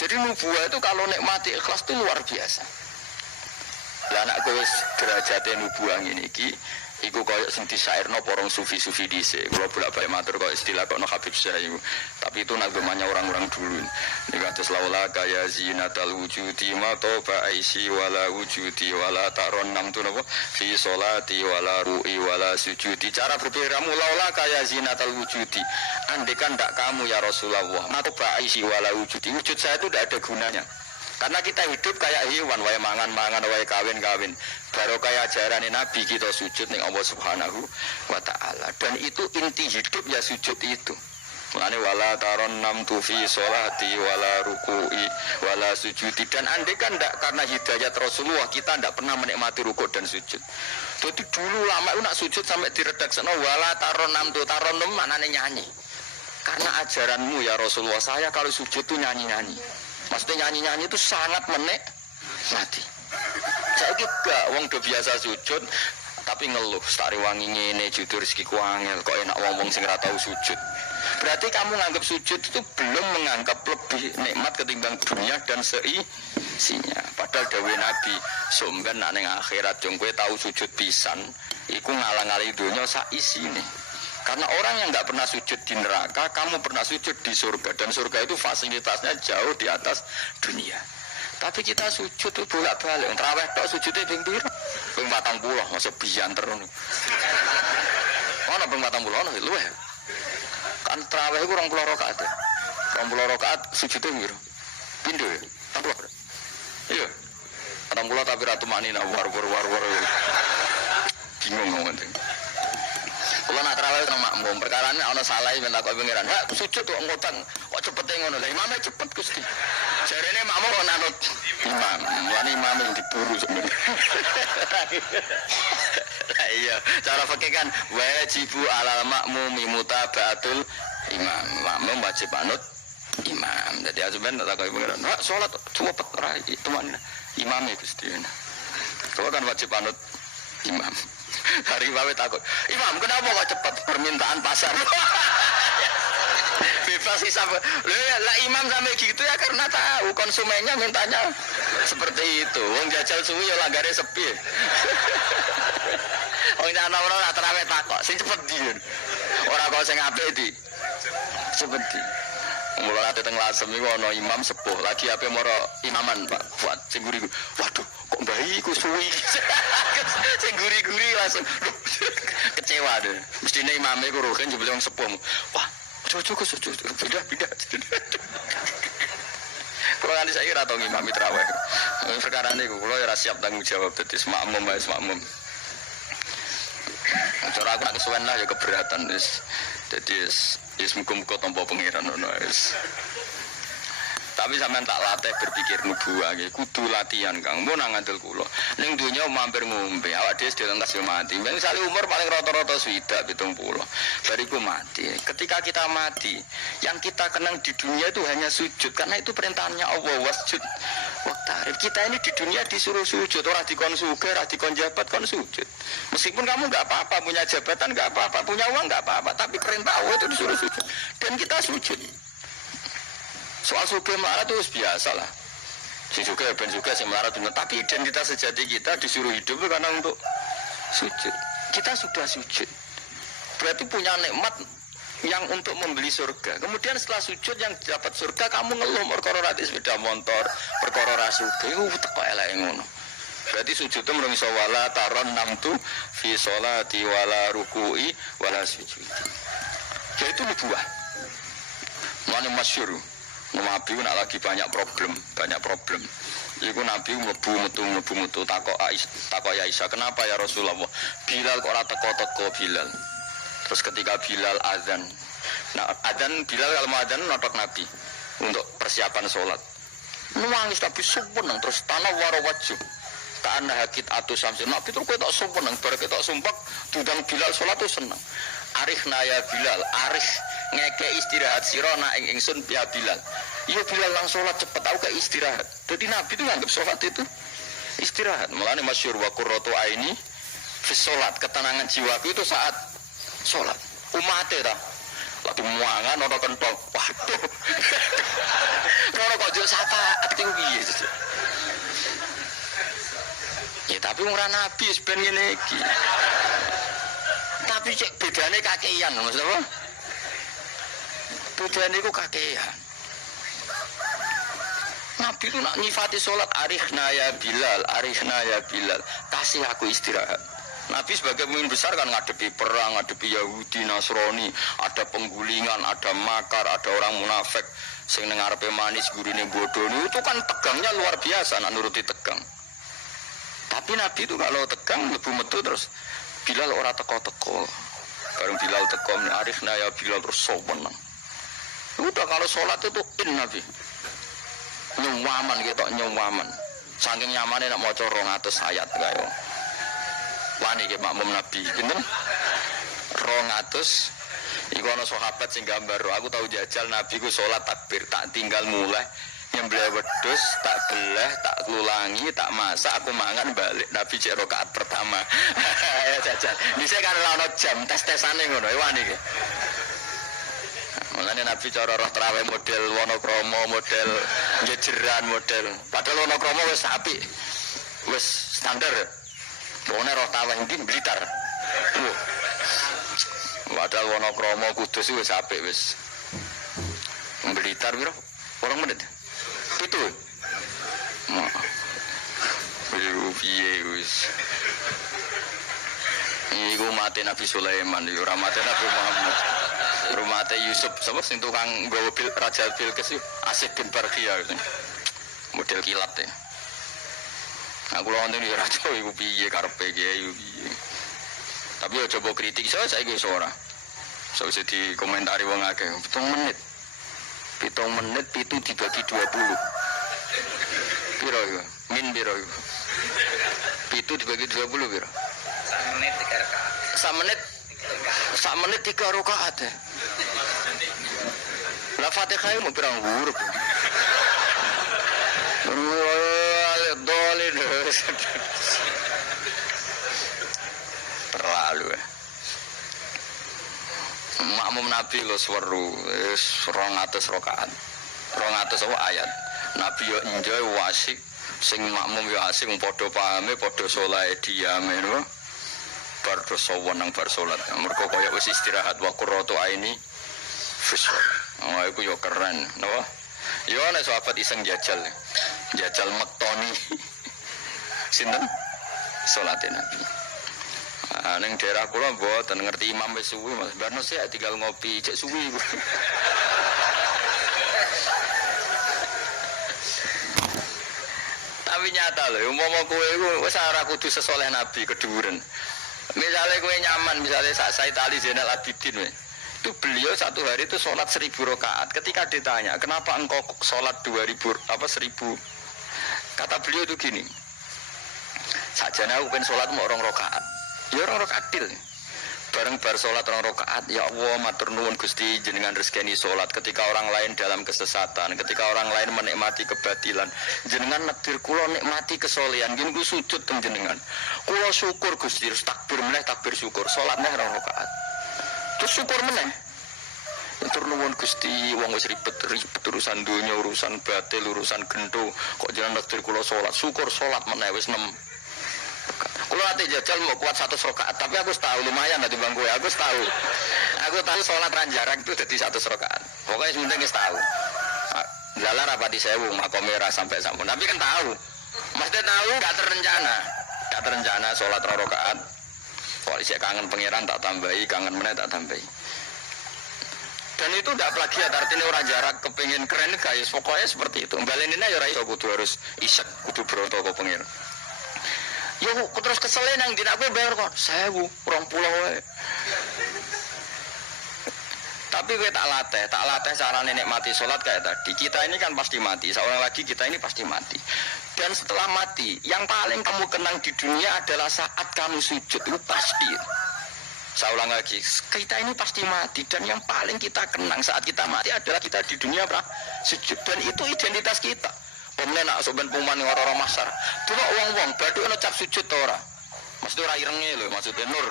Jadi nubuah itu kalau nikmati ikhlas itu luar biasa. Lah anak kowe derajate nubuah ngene iki iku koyo sing disairno para sufi-sufi dhisik. Kula bolak-balik matur koyo istilah kono Habib Syekh. Tapi itu nagomanya orang-orang dulu. Nek atus laula kaya zinatal wujudi ma toba aisi wala wujudi wala taron nam tu napa fi sholati wala ru'i wala sujudi. Cara berpikirmu laula kaya zinatal wujudi. Andekan ndak kamu ya Rasulullah, ma toba aisi wala wujudi. Wujud saya itu ndak ada gunanya. Karena kita hidup kayak hewan, wae mangan-mangan, wae kawin-kawin. Baru kayak ajaran Nabi kita sujud ning Allah Subhanahu wa taala. Dan itu inti hidup ya sujud itu. Mulane wala taron nam tu fi sholati wala ruku'i wala sujudi. Dan andai kan ndak karena hidayat Rasulullah kita ndak pernah menikmati rukuk dan sujud. Jadi dulu lama nak sujud sampai diredakseno wala taron nam tu taron nam maknane nyanyi. Karena ajaranmu ya Rasulullah, saya kalau sujud tuh nyanyi-nyanyi. Maksudnya nyanyi-nyanyi itu sangat menikmati. Saya gak wong do biasa sujud tapi ngeluh stari wangi ngene jujur rezekiku angel kok enak wong sing ora tau sujud. Berarti kamu nganggap sujud itu belum menganggap lebih nikmat ketimbang dunia dan seisinya. Padahal dawuh Nabi, "Somben nek ning akhirat jong kowe tau sujud pisan, iku ngalang-alangi donya sak isine." Karena orang yang nggak pernah sujud di neraka, kamu pernah sujud di surga. Dan surga itu fasilitasnya jauh di atas dunia. Tapi kita sujud itu bolak-balik. Terawih tok sujudnya ping pira? Ping 40, masuk bianter ngono. Ono ping 40 ono luwih. Kan terawih iku 20 rakaat. 20 rakaat sujudnya piro? Pindho ya? 40. Iya. 40 tapi ratu manina war. Bingung ngomong. Kalau nak terawih sama makmum, perkara ini ada salah yang minta kau pengiran. Ha, sujud kok ngotan, kok cepet ngono lah. Imamnya cepet gusti. Jadi ini makmum kok nanut imam, wani imam yang diburu sebenarnya. Iya, cara fakir kan wajibu alal makmumi mutabaatul imam. Makmum wajib anut imam. Jadi azuban tak kau pengiran. Ha, sholat cepet rai teman imamnya gusti. Kau kan wajib anut imam. Hari bawe takut, Imam kenapa kok cepat permintaan pasar? Bebas hisab. Lah imam sampai gitu ya karena tahu konsumennya mintanya seperti itu. Wong jajal suwi ya langgare sepi. Wong ana-ana nak terawih takok, sing cepet ndi. Ora kok sing apik di. Cepet di. Mulai ate teng Lasem iku ana imam sepuh, lagi ape moro imaman Pak Fuad sing guri. Waduh, kok bayi ku suwi. Sing guri-guri langsung kecewa deh. Mestine imame ku rohen jebule wong sepuh. Wah, cucu pindah. Kalau nanti saya kira tau ngimami terawih. Perkara ini kalau ya siap tanggung jawab dadi makmum. Cara aku nak kesuwen lah ya keberatan wis. Dadi wis muga-muga tampa pengiran ngono wis. Tapi sampean tak latih berpikir nubuah nggih, kudu latihan Kang. Mun nang ngandel kula. Ning donya mampir ngombe, awak dhewe sedaya entas yo mati. Misale umur paling rata-rata 70. Bariku mati. Ketika kita mati, yang kita kenang di dunia itu hanya sujud karena itu perintahnya Allah wasjud waqtarib. Kita ini di dunia disuruh sujud, ora dikon sugih, ora dikon jabat kon sujud. Meskipun kamu enggak apa-apa, punya jabatan enggak apa-apa, punya uang enggak apa-apa, tapi perintah Allah itu disuruh sujud. Dan kita sujud. Soal sugih melarat itu biasa lah. Si sugih ben sugih si melarat benar. Tapi identitas sejati kita disuruh hidup karena untuk sujud. Kita sudah sujud. Berarti punya nikmat yang untuk membeli surga. Kemudian setelah sujud yang dapat surga kamu ngeluh perkara rati sepeda motor, perkara sugih teko eleke ngono. Berarti sujud itu menungso wala taron namtu fi sholati wala ruku'i wala sujudi. Yaitu nubuah. Mana masyhur. Nabi nak lagi banyak problem. Iku Nabi mlebu metu takok Aisyah, kenapa ya Rasulullah? Bilal kok ora teko Bilal. Terus ketika Bilal azan. Nah, azan Bilal kalau mau azan notok Nabi untuk persiapan sholat. Nangis Nabi sumpah terus tanah warawaju. Ta'ana hakit atu samsin. Nabi terus ketok sumpah bar ketok sumpah dudang Bilal sholat tuh seneng. Arifna ya Bilal, arif ngeke istirahat sirona ing ingsun ya Bilal. Iya Bilal lang sholat cepet tau ke istirahat. Jadi Nabi itu nganggap sholat itu istirahat. Mulane masyhur wa qurratu aini fi sholat, ketenangan jiwaku itu saat sholat. Umate ta lagi muangan ora kentong. Waduh. Ora kok Bentuk syafaat itu piye? Ya tapi ora nabi ben ngene iki. Tapi cek bedane kakean, maksud apa? Bedane iku kakean. Nabi itu nak nyifati sholat arihna ya Bilal, arihna ya Bilal, kasih aku istirahat. Nabi sebagai pemimpin besar kan ngadepi perang, ngadepi Yahudi, Nasrani, ada penggulingan, ada makar, ada orang munafik, sing ning ngarepe manis gurine bodoh itu kan tegangnya luar biasa, nak nuruti tegang. Tapi Nabi itu kalau tegang lebu metu terus Bilal ora teko-teko. Bareng Bilal teko arihna ya Bilal terus sowenang. Udah kalau sholat itu in Nabi. Nyuwaman gitu, nyuwaman. Saking nyamannya nak maca 200 ayat kaya. Wani iki makmum Nabi, pinten? 200. Iku ana sahabat sing gambar, aku tahu jajal Nabi ku salat takbir, tak tinggal mulai nyembelih wedhus, tak belah, tak lulangi, tak masak, aku mangan balik Nabi cek rakaat pertama. Ya jajal. Dhisik kan ana jam tes-tesane ngono, wani iki. Mulane Nabi cara roh traweh model Wonokromo, model jejeran, model. Padahal Wonokromo wis apik. Wis standar. Wone roh traweh iki Blitar. Padahal Wonokromo Kudus wis apik wis. Blitar piro? 2 menit. Itu. Piye wis. Iku mati Nabi Sulaiman, ora mati Nabi Muhammad. Rumate Yusuf, sapa sing tukang nggawa Raja Bilqis Asif bin Barkhia model kilat e. Aku lho wonten ya raja iku piye karepe kiai piye. Tapi aja coba kritik saiki wis ora. Sawise dikomentari wong akeh 7 menit. 7 menit pitu dibagi 20. Piro iku? Min piro iku? Pitu dibagi 20 piro? 1 menit 3 rakaat. 1 menit 3 rakaat. Lah Fatihah mau pirang huruf. Dolin. Terlalu ya. Makmum Nabi lo seweru 200 rakaat. 200 ayat. Nabi yo enjoy wasik, sing makmum yo asik padha pahame, padha saleh diame lho. Bar dosawenang bar salat. Mergo kaya wis istirahat wa qurratu aini fisol. Oh iku yo keren, napa? Yo ana sahabat iseng jajal. Jajal mektoni. Sinten? Salate Nabi. Ning daerah kula mboten ngerti imam wis suwi Mas. Barno sik tinggal ngopi cek suwi. Tapi nyata lho, umpama kowe iku wis ora kudu sesoleh Nabi keduren. Misalnya kowe nyaman, misalnya Said Ali Zainal Abidin itu beliau satu hari itu sholat 1000 rakaat. Ketika ditanya, kenapa engkau sholat 1000 kata beliau itu gini, sajane aku pengen sholat mau 2 rakaat. Ya 2 rakaat til. Bareng bar sholat 2 rakaat, ya Allah matur nuwun Gusti jenengan rezekani sholat ketika orang lain dalam kesesatan, ketika orang lain menikmati kebatilan, jenengan nektir kula nikmati kesolehan, gini ku sujud teng jenengan. Kula syukur Gusti, terus takbir meneh, takbir syukur, sholat meneh 2 rakaat. Terus syukur meneh. Matur nuwun Gusti, wong wis ribet urusan dunya, urusan batil, urusan gento, kok jenengan nektir kula sholat, syukur sholat meneh wis 6. Kalau nanti jajal mau kuat 100 rakaat, tapi aku tahu lumayan nanti bang gue, aku tahu sholat ranjaran itu jadi 100 rakaat. Pokoknya sebentar kita tahu. Lala rapati sewu, makomera sampai sampun. Tapi kan tahu, maksudnya tahu nggak terencana sholat 2 rakaat. Kalau saya kangen pangeran tak tambahi, kangen meneh tak tambahi. Dan itu tidak plagiat, artinya orang jarak kepingin keren guys. Pokoknya seperti itu. Balenina ya rai, kudu harus isek, kudu berontok ke pangeran. Yo terus keselen nang dina aku bayar kok 1000, 20 wae. Tapi gue tak latih cara nikmati sholat kayak tadi. Kita ini kan pasti mati, seorang lagi kita ini pasti mati. Dan setelah mati, yang paling kamu kenang di dunia adalah saat kamu sujud, itu pasti. Saya ulang lagi, kita ini pasti mati. Dan yang paling kita kenang saat kita mati adalah kita di dunia sujud. Dan itu identitas kita. Pemen nak soben puman orang-orang masar. Delok wong-wong badhe ana cap sujud ta ora? Mesti ora irenge lho, maksudnya nur.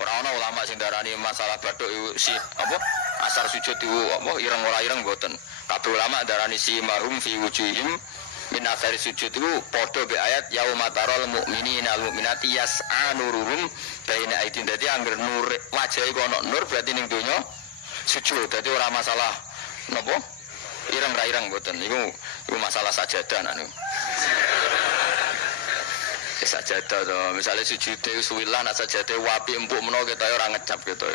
Ora ana ulama sing darani masalah badhe si apa? Asar sujud itu apa ireng ora ireng mboten. Kabeh ulama darani simahum fi wujuhim min athari sujud itu padha be ayat yauma taral mu'minina al mu'minati yas'a nuruhum baina aidin. Dadi anggere nur wajah iku ana nur berarti ning donya sujud. Dadi ora masalah napa? Ireng ra ireng mboten. Iku masalah sajadah anu. Sajadah to, misale sujude suwilah nak sajadah wapi empuk menawa kita ora ngecap gitu.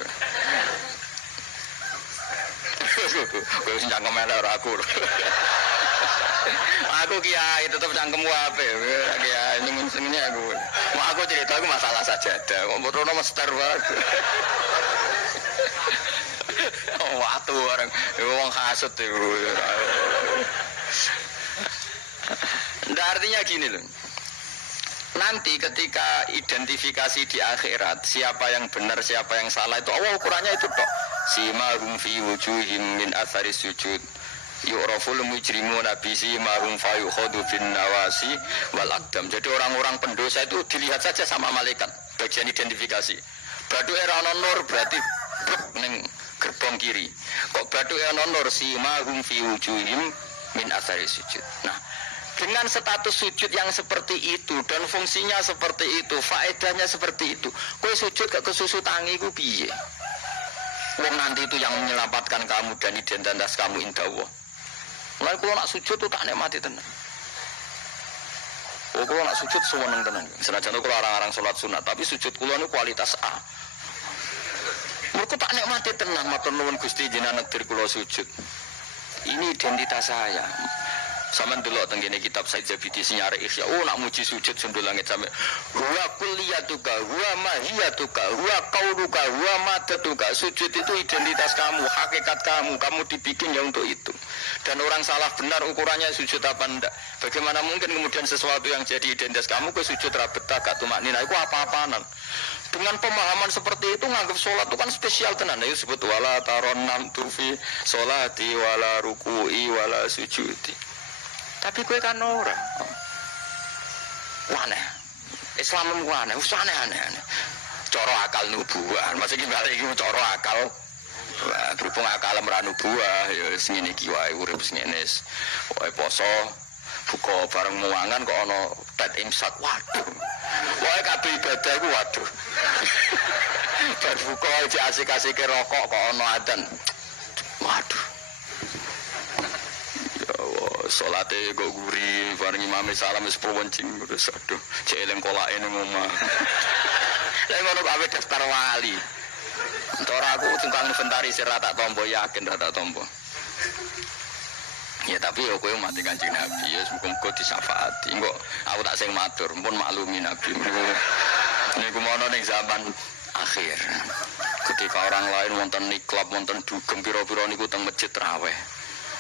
Kowe sing cangkem ora aku. Aku kiai tetep cangkem wape. Kiai senengnya aku. Mau aku cerita aku masalah sajadah. Kok motono mester wae. Waktu orang wong hasud iku. Ndak artinya gini loh. Nanti ketika identifikasi di akhirat siapa yang benar siapa yang salah itu Allah ukurannya itu tok. Simahum fi wujuhim min athari sujud yu'raful mujrimuna bi simahum fa yukhadu fin nawasi wal aqdam. Jadi orang-orang pendosa itu dilihat saja sama malaikat bagian identifikasi. Badu era nur berarti ning gerbong kiri. Kok badu era nur simahum fi wujuhim min athari sujud. Nah, dengan status sujud yang seperti itu dan fungsinya seperti itu, faedahnya seperti itu. Kowe sujud gak kesusu tangi ku piye? Wong nanti itu yang menyelamatkan kamu dan identitas kamu indah Allah. Mulai kalau nak sujud tuh tak nikmati tenan. Oh, kalau nak sujud seneng tenan. Senajan kalau orang-orang sholat sunat, tapi sujud kula niku kualitas A. Mergo tak nikmati tenan matur nuwun Gusti jenengan negeri kula sujud. Ini identitas saya. Sama dulu tenggine kitab Said Zabidi sinyare Ihya. Oh nak muji sujud sundul langit sampe. Huwa kulliyatuka, huwa mahiyatuka, huwa qauluka, huwa madatuka. Sujud itu identitas kamu, hakikat kamu. Kamu dibikin ya untuk itu. Dan orang salah benar ukurannya sujud apa ndak. Bagaimana mungkin kemudian sesuatu yang jadi identitas kamu ke sujud ra betah gak tumak nina iku apa-apaanan. Dengan pemahaman seperti itu nganggap sholat itu kan spesial tenan. Itu disebut wala taronam tufi sholati wala ruku'i wala sujudi. Tapi gue kan ora. Aneh. Islam ku aneh, usane aneh-aneh. Cara akal nubuah, maksud iki bali iki cara akal. Wah, berhubung akal ora nubuah, ya sing ngene iki wae urip sing ngene. Wae poso, buka bareng muangan kok ana tet imsak. Waduh. Wae kabeh ibadah ku waduh. Bar buka aja asik-asike rokok kok ana adzan. Waduh. Salate kok guri bareng imam salam wis poncing terus aduh cek eling kolake ning omah. Lha ngono kok awet daftar wali. Entar aku tukang inventaris ora tak tampa yakin ora tak tampa. Ya tapi yo kowe mati Kanjeng Nabi ya muga-muga disyafaati. Engko aku tak sing matur pun maklumi Nabi. Niku mono ning zaman akhir. Ketika orang lain wonten niklab wonten dugem pira-pira niku teng masjid raweh.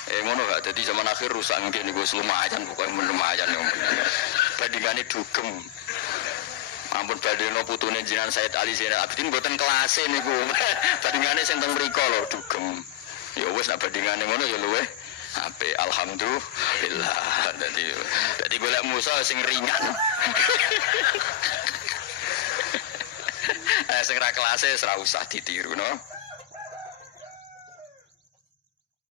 Ngono gak jadi zaman akhir rusak mungkin niku lumayan pokoke lumayan yo. Bandingane dugem. Ampun badheno putune jenengan Said Ali Zainal Abidin mboten kelase niku. Bandingane sing teng mriko lho dugem. Ya wis nek bandingane ngono ya luweh apik alhamdulillah. Dadi golek musa sing ringan. Sing ra kelase ora usah ditiru no.